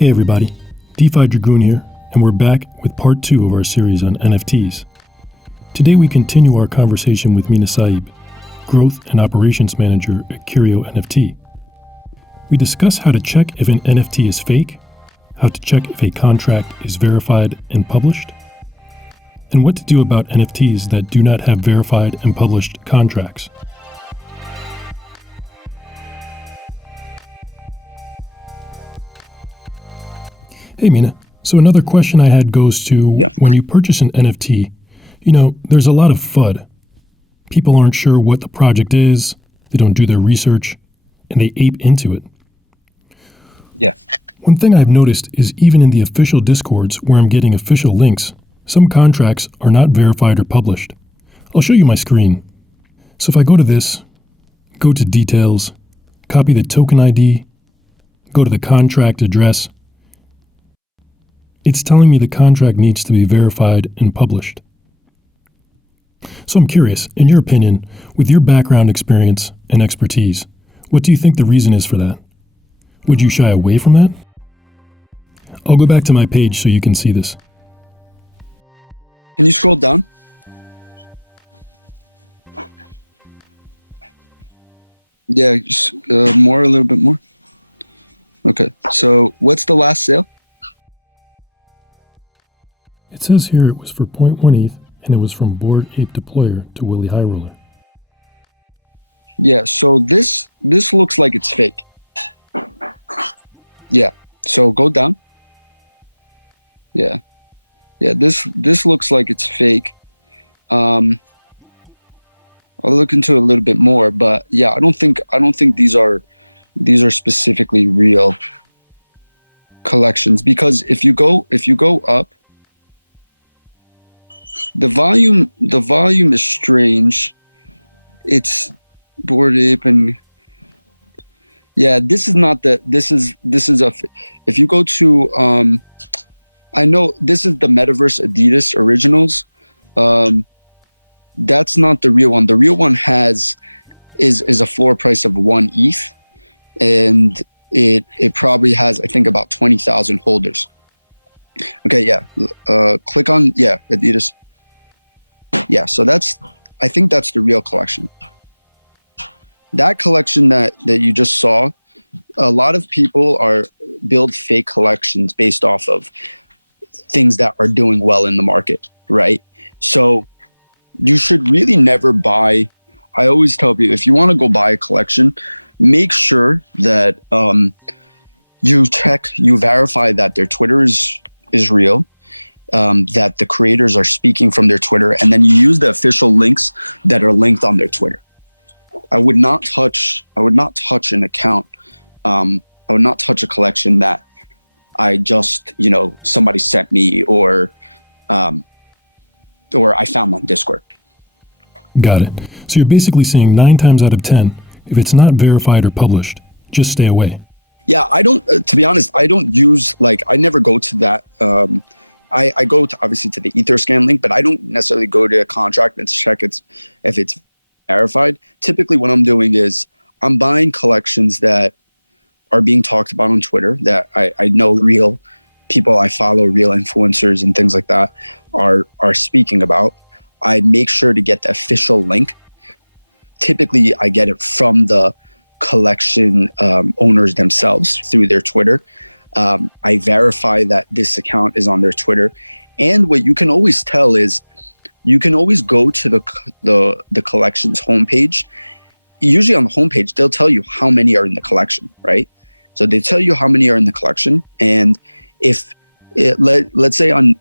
Hey everybody, DeFi Dragoon here, and we're back with part 2 of our series on NFTs. Today we continue our conversation with Minna Salib, Growth and Operations Manager at Curio NFT. We discuss how to check if an NFT is fake, how to check if a contract is verified and published, and what to do about NFTs that do not have verified and published contracts. Hey Mina, so another question I had goes to when you purchase an NFT, there's a lot of FUD. People aren't sure what the project is, they don't do their research, and they ape into it. Yeah. One thing I've noticed is even in the official Discords where I'm getting official links, some contracts are not verified or published. I'll show you my screen. So if I go to this, go to details, copy the token ID, go to the contract address, it's telling me the contract needs to be verified and published. So I'm curious, in your opinion, with your background experience and expertise, what do you think the reason is for that? Would you shy away from that? I'll go back to my page so you can see this. Can you scroll down? Yeah, just, more, a little bit more. Okay, so what's the last sale? It says here it was for 0.1 ETH, and it was from Bored Ape Deployer to Willie High Roller. Yeah, so this looks like it's fake. Yeah, so go down. Yeah, this looks like it's fake. I'll look into it a little bit more, but yeah, I don't think these are specifically real collections, because if you go up, the volume is strange. It's Bored Ape, and yeah, this is if you go to I know this is the Metaverse Adidas Originals. That's not the real one. The real one is a floor price of 1 ETH, and it probably has, I think, about 20,000 holders. Okay, yeah. Click on Adidas. Yeah, so I think that's the real collection. That collection that you just saw, a lot of people build fake collections based off of things that are doing well in the market, right? So you should really never buy. I always tell people, if you want to go buy a collection, make sure that you verify that their Twitter is real. That the creators are speaking from their Twitter, and then you use the official links that are linked on their Twitter. I would not touch an account. I would not touch a collection that I just, somebody sent me or I found on Discord. Got it. So you're basically saying 9 times out of 10, if it's not verified or published, just stay away. Yeah, I don't, to be honest, I don't use, I never go to that, I go to, obviously, to the Etherscan link, but I don't necessarily go to a contract and check if it's verified. Typically, what I'm doing is I'm buying collections that are being talked about on Twitter, that I know real people I follow, real influencers and things like that are speaking about. I make sure to get the official link. Typically, I get it from the collection owners themselves through their Twitter. I verify that this account is on their Twitter. And what you can always tell is you can always go to the collection's homepage. Usually on the homepage, they'll tell you how many are in the collection, right? So they tell you how many are in the collection. And if let's say on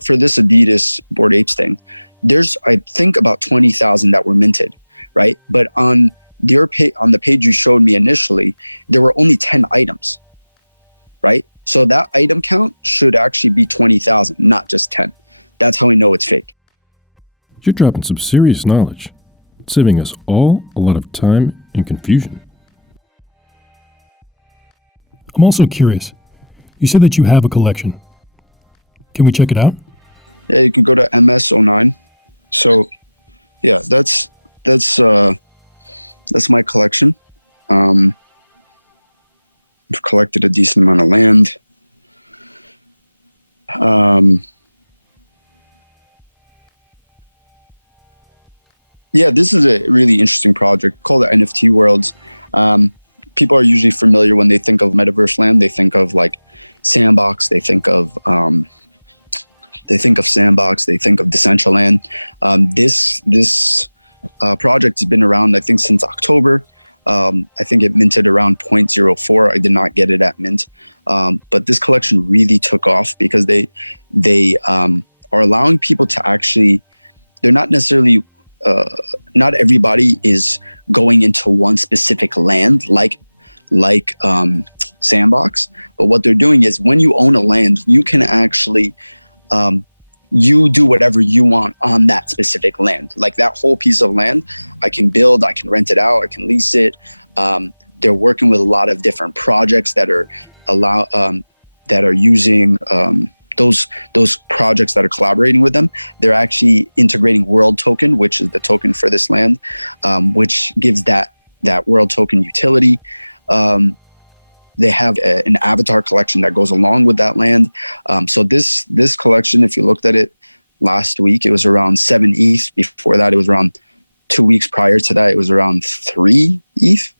for this Adidas Bored Apes thing, there's, I think, about 20,000 that were minted, right? But on the page you showed me initially, there were only 10 items. Right? So that item count should actually be 20,000, not just 10. That's how we know it's fake. You're dropping some serious knowledge, saving us all a lot of time and confusion. I'm also curious. You said that you have a collection. Can we check it out? Yeah, you can go to MS09. So, yeah, that's my collection. We've collected a decent amount of land. Yeah, this is a really interesting project called the NFT Worlds. People are usually familiar when they think of metaverse land. They think of like Sandbox. They think of Sandbox. They think of Decentraland. This project has been around, I think, since October. I think it minted around 0.04. I did not get it at mint, but this collection really took off because they are allowing people to actually. They're not necessarily. Not everybody is going into one specific land like Sandbox, but what they're doing is when you own a land, you can actually you do whatever you want on that specific land. Like that whole piece of land, I can build, I can rent it out, I can lease it. They're working with a lot of different projects that are using those projects that are collaborating with them. They're actually integrating World Token, which is the token for this land, which gives that World Token utility. They have an avatar collection that goes along with that land. So this collection, if you looked at it last week, it was around 7 ETH. Before that, it was around 2 weeks prior to that, it was around 3 ETH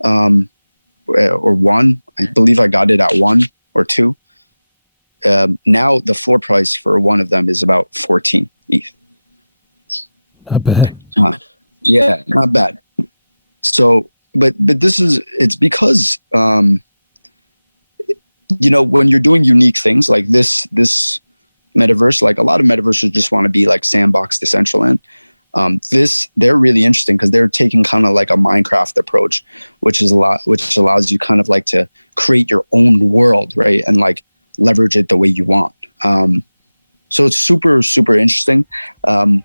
or 1. I believe I got it at 1 or 2. Now the floor price for one of them is about 14 ETH. Not bad. Yeah, not bad. So, but it's because, when you're doing unique things like this metaverse, like a lot of metaverses just want to be like Sandbox, Decentraland. They're really interesting because they're taking kind of like a Minecraft approach, which allows you kind of like to create your own world, right? And like leverage it the way you want. So it's super, super interesting. I'm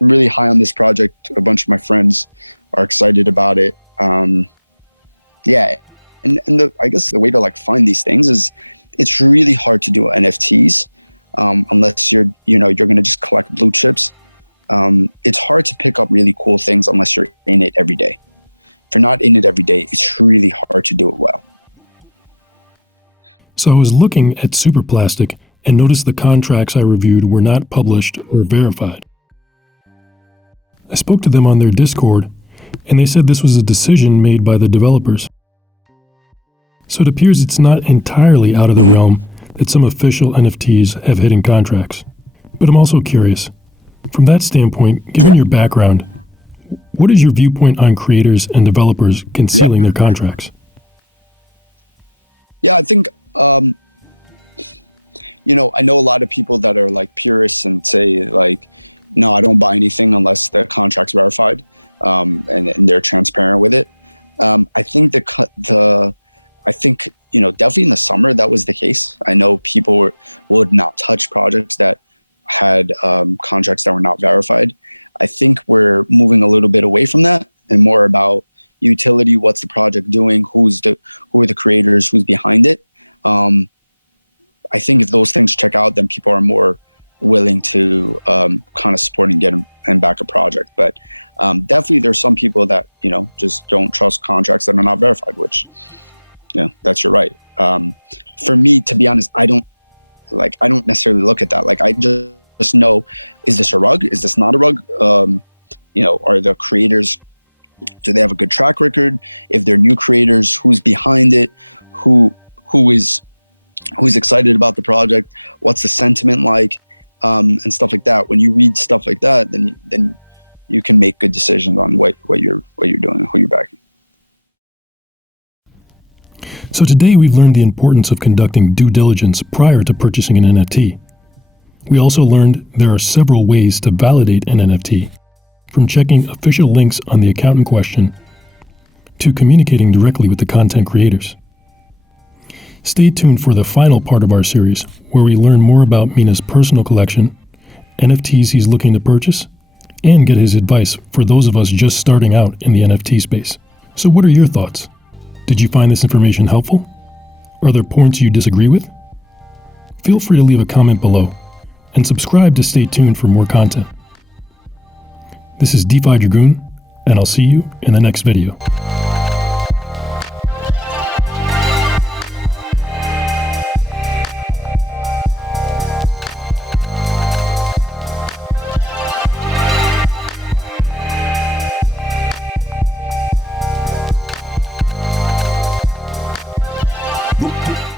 really high on this project. A bunch of my friends are excited about it. Yeah. And I guess the way to like find these things is it's really hard to do NFTs unless you're going to just collect blue chips. It's hard to pick up really cool things unless you're in it every day. If you're not in it every day, it's really hard to do it well. So I was looking at Superplastic and noticed the contracts I reviewed were not published or verified. I spoke to them on their Discord, and they said this was a decision made by the developers. So it appears it's not entirely out of the realm that some official NFTs have hidden contracts. But I'm also curious, from that standpoint, given your background, what is your viewpoint on creators and developers concealing their contracts? Yeah, I think, I know a lot of people that are like purists and say like, no, I don't buy anything unless the contract's verified, and they're transparent with it. I think definitely in the summer that was the case. I know people would not touch projects that had contracts that were not verified. I think we're moving a little bit away from that and more about utility. What's the project doing? Who are the creators? Who's behind it? I think if those things check out, then people are more willing to kind of support and get and back a project. But definitely there's some people that, just don't trust contracts that are not verified, which, that's your right. For me, to be honest, I don't necessarily look at that. Like, I just know, is this a rug? Is this not a rug? Are the creators, do they have a good track record? If they're new creators, who's behind it? Who's excited about the project? What's the sentiment like? And stuff like that. When you read stuff like that, then you can make good decisions on what you're doing and who you're backing. So today we've learned the importance of conducting due diligence prior to purchasing an NFT. We also learned there are several ways to validate an NFT, from checking official links on the account in question to communicating directly with the content creators. Stay tuned for the final part of our series, where we learn more about Mina's personal collection, NFTs he's looking to purchase, and get his advice for those of us just starting out in the NFT space. So what are your thoughts? Did you find this information helpful? Are there points you disagree with? Feel free to leave a comment below and subscribe to stay tuned for more content. This is DeFi Dragoon, and I'll see you in the next video.